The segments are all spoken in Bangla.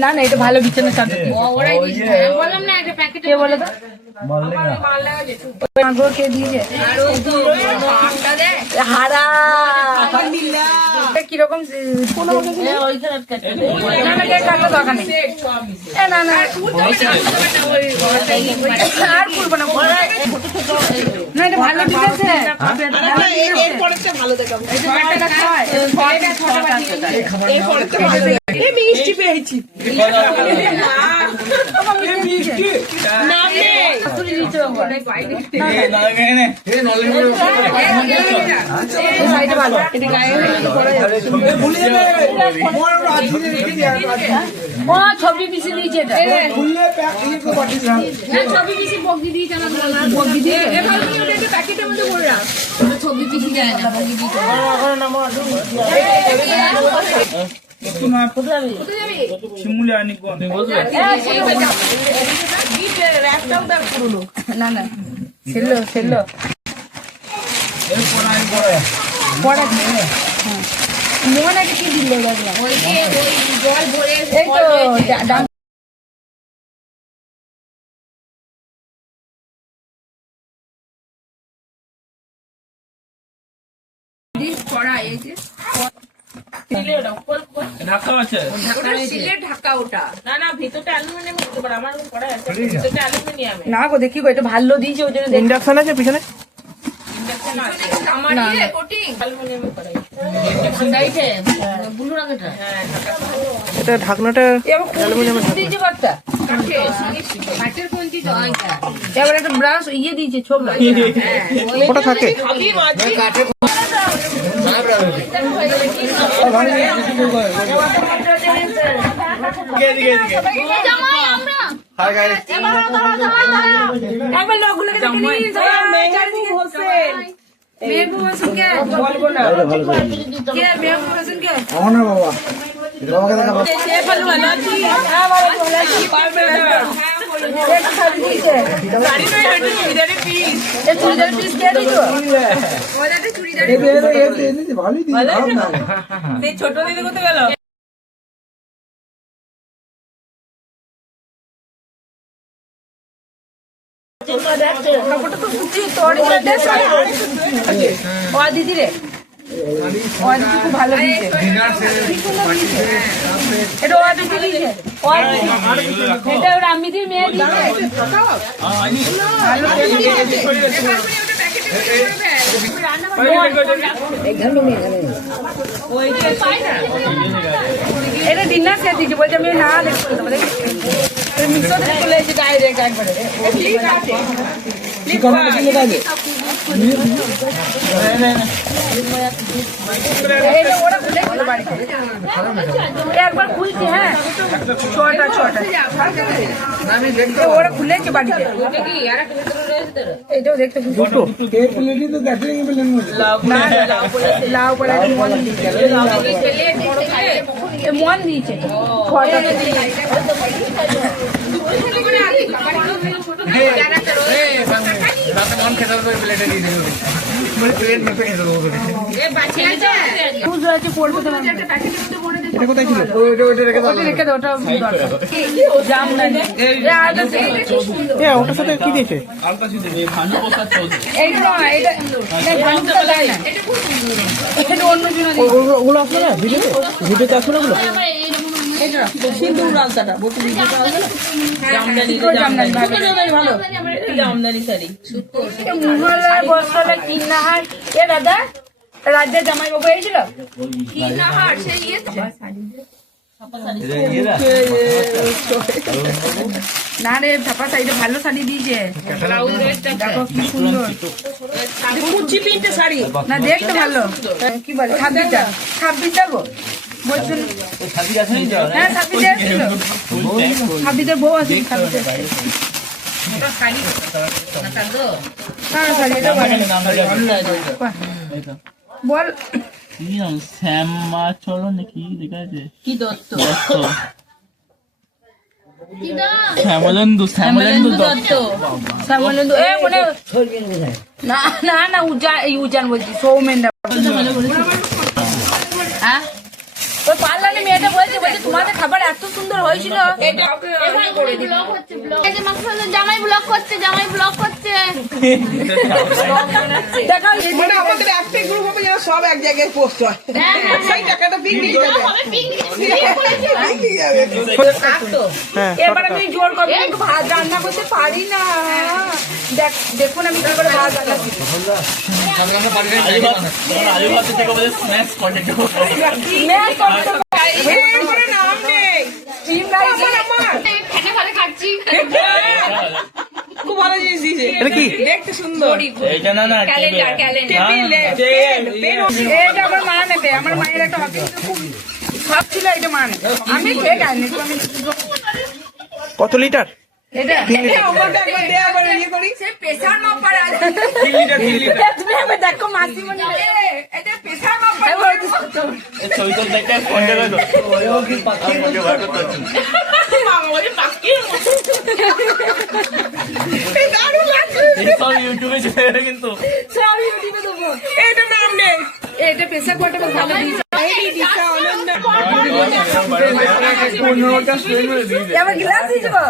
না না এটা ভালো বিছানা চাদর বললাম না একটা প্যাকেট কে বলে তো কে দিয়েছে হারা কিরকম দরকার নেই না না আর খুলবো না না এটা ভালো দিতেছে মিষ্টি পেয়েছি ছবি পিছিয়ে দিয়েছে ছবি পিছিয়ে বগি দিয়েছে বগি দিয়ে প্যাকেটের মধ্যে বললাম ছবি পিছিয়ে যায় না বগি দিয়ে না না ছেড়লো ছেড়লো মোহন আগে কি দিল জল ভরে এই তো না গো দেখি গো এটা ভালো দিয়েছে ওই জন্য ইন্ডাকশন আছে পিছনে এটা ঢাকনাটা এবার একটা ব্রাশ ইয়ে দিয়েছে ছোবলা ওটা থাকে একবার লোকগুলোকে ছোট দিদি কোথায় গেল দিদি রে খুব ভালো এটা আমি দিয়ে মেয়ে এটা ডিনার সেট দিচ্ছি বলছি আমি না দেখতে চলে এসেছি ডাইরেক্ট একবারে একবার খুলছি হ্যাঁ ছটা ওরা খুলেছে বাড়িতে এটাও দেখতে লাউ পড়া মন দিয়েছে মন খেতে প্লেটে দিয়ে দেবে ওটার সাথে কি দিয়েছে ওগুলো আসলো না ভিডিওতে আসলো না সিন্দুর আলতাটা ভালো জামদানি শাড়ি বস্তাটা কিনা হার এ দাদা রাজ্যের জামাই বাবু এসেছিল না রে ছাপা শাড়িটা ভালো শাড়ি দিয়েছে দেখো কি সুন্দর শাড়ি না দেখতে ভালো কি বলে 26টা গো বলছেন হ্যাঁ 26 বউ আছে বল শ্যামা চলো নাকি দেখা আছে কি দত্ত শ্যামলেন্দু দত্ত শ্যামলেন্দু না উজান বলছি সৌমেন বলছে তোমাদের খাবার এত সুন্দর হয়েছিল। এটা করে দিল। এই যে মাকসুদ জামাই ব্লগ করছে, জামাই ব্লগ করছে। দেখা মানে আমাদের একটাই গ্রুপ হবে যেন সব এক জায়গায় পোস্ট হয়, সেই টাকাটা পিকনিক যাবে। হবে পিকনিক। এবার আমি জোর করবো, একটু ভাত রান্না করতে পারি না। দেখুন আমি কি করে ভাত রান্না করি। আলু ভাত থেকে বলে স্ন্যাক্স করে দেবো। এর করে নাম নেই। খেতে খেতে খাচ্ছি। খুব ভালো জিনিস দিয়েছে, দেখতে সুন্দর। এইটা না না ক্যালেন্ডার এটা আমার মা নেবে। আমার মায়ের একটা হবি খুব সব ছিল, এটা মা নেবে। আমি খেয়ে যাইনি। কত লিটার? এটা আমাকে একবার দেয়া করে ইয়ে করি। সে প্রেসার মাপার আছে। তুমি আমি দেখো মাসি মনে এটা প্রেসার মাপার। চৈতন দেখে ফোনটা দেখো সব ইউটিউবে চলে কিন্তু সব ইউটিউবে দেবো। এটা নাম নেই। এটা প্রেসার কুকারটা বেশ ভালো দিয়েছে। আমার গ্লাস দিয়ে দেবো।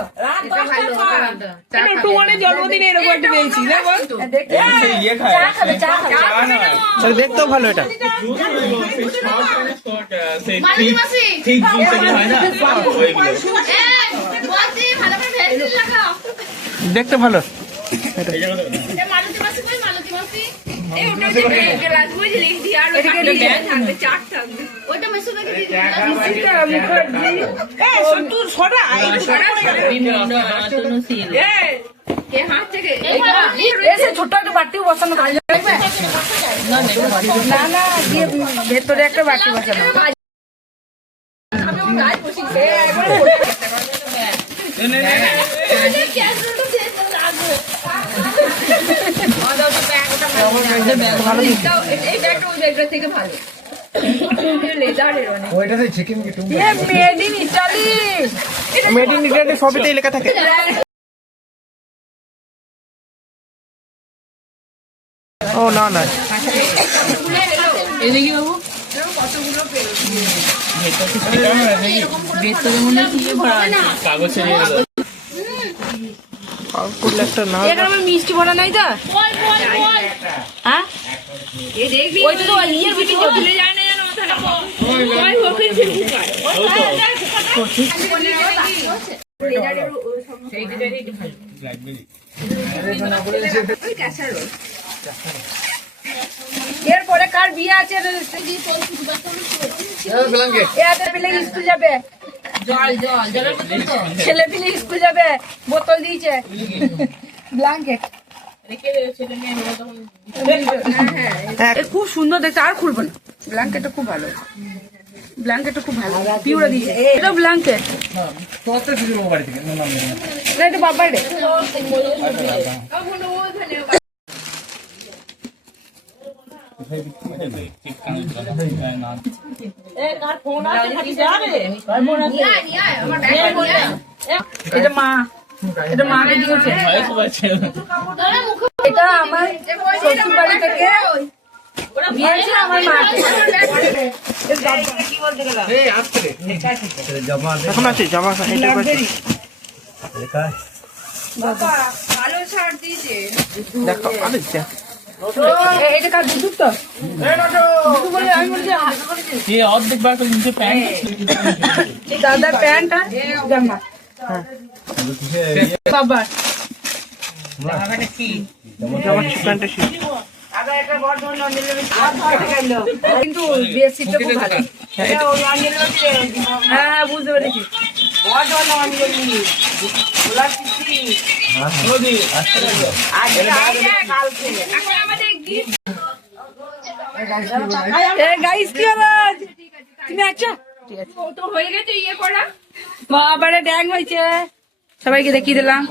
তোমার জন্মদিনে এরকম একটা পেয়েছি না বল। চা খাবে, চা খাবে। তাহলে দেখতেও ভালো এটা। মালতী মাসি। ঠিক জুম থেকে হয় না ওইগুলো বলছি ভালো করে ভেজে লাগাও। দেখতে ভালো। মালতী মাসি কই মালতী মাসি? ওইটা মেসু দেখে দিই। তুই সরা ছোট একটা বাটি বসানো কাজ লাগবে না। না দিয়ে ভেতরে একটা বাটি বসানো। Made in Italy. Made in India সবইতেই লেখা থাকে। ও না না, কাগজে করলে একটা না। এখানে আমার মিষ্টি ভরা নাই তো। বল বল বল। হ্যাঁ ওইটা তো ইয়ের ভিতরে ভুলে যায় না জানো মাথাটা। এরপরে কার বিয়ে আছে? স্কুল যাবে, ছেলে পিলে স্কুল যাবে, বোতল দিয়েছে, ব্ল্যাঙ্কেট। খুব সুন্দর দেখতে, আর খুলবো না। ব্ল্যাঙ্কেটটা খুব ভালো, ব্ল্যাঙ্কেটটা খুব ভালো, পিউরা দিয়েছে। এটা ব্ল্যাঙ্কেট না, এটা বাবার রে। এটা মা, এটা মাকে দিয়েছে। এটা আমার শ্বশুর বাড়ি থেকে দিয়েছে আমার মাকে। এখন আছে জামা ভালো ছাড় দিয়েছে। দেখো আচ্ছা এটা কার দুধ তো বলে আমি বলছি ये অর্ধেক বার করে নিচে প্যান্ট দাদা প্যান্ট আর জামা বাবা জামা প্যান্টটা ছিল। কিন্তু বেশিটা খুব ভালো। হ্যাঁ বুঝতে পেরেছি। তুমি আচ্ছা বাবারে ড্যাং হয়েছে, সবাইকে দেখিয়ে দিলাম।